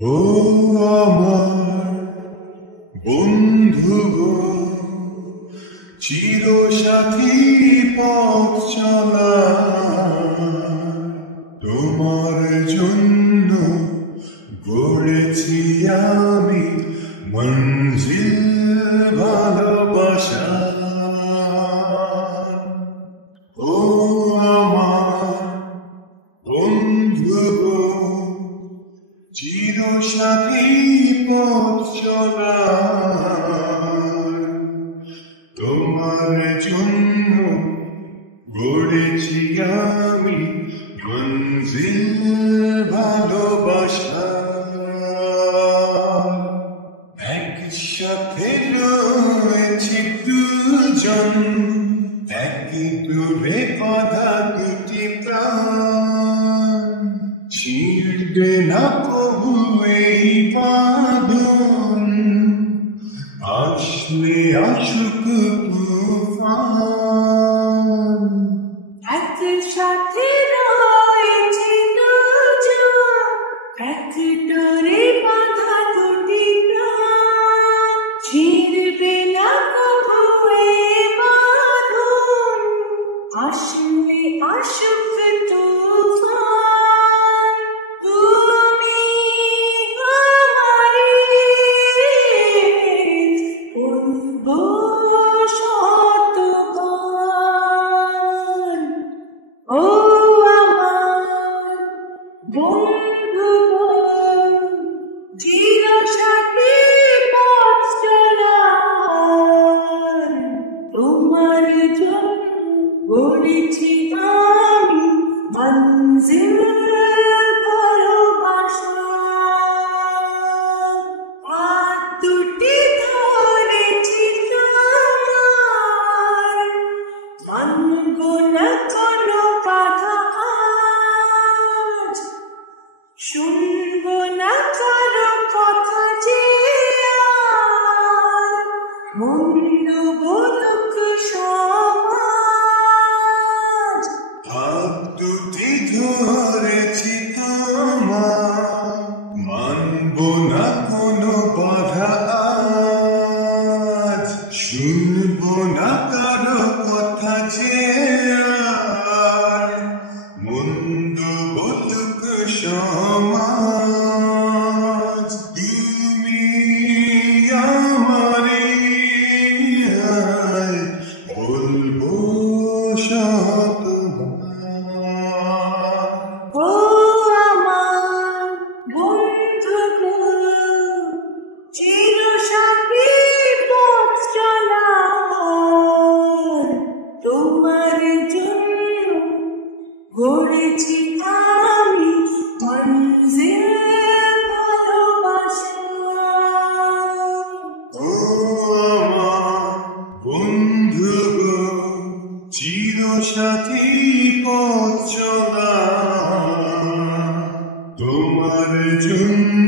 ও আমার বন্ধু গো, চিরসাথী পথ চলা, তোমার জন্য গড়েছি আমি মঞ্জিল ভালোবাসা। ও আমার বন্ধু গো, চিরসাথী পথ চলা, তোমার জন্য গড়েছি আমি মঞ্জিল ভালোবাসা। একসাথে রয়েছি দুজন, একই দূরে বাঁধা দুটি প্রাণ, ছিঁড়বে না কবু এই বাঁধন, আসলে আসুক তুফান। একসাথে রয়েছি দুজন, একই ডোরে বাঁধা দুটি প্রাণ, ছিঁড়বে না কবু এই বাঁধন, আসলে আসুক তুফান। তুমি আমারই বলবো শতগান। ও আমার বন্ধু গো, চিরসাথী পথ চলা, তোমার জন্য গড়েছি আমি মঞ্জিল ভালোবাসা। হাত দুটি ধরেছি তোমার, মানব না কোনো কথা আজ, শুনব না কারো কথা যে আর, মন্দ বলুক সমাজ। হাত দুটি ধরেছি তোমার, মানব না কোনো বাধা আজ, শুনব না কারো কথা যে আর, মন্দ বলুক সমাজ। তুমি আমারই বলবো শতবার। ও আমার বন্ধু গো, চিরসাথী পথ চলা, তোমার জন্য গড়েছি আমি মঞ্জিল ভালোবাসা। ও আমার বন্ধু গো, চিরসাথী পথ চলা, তোমার জন্য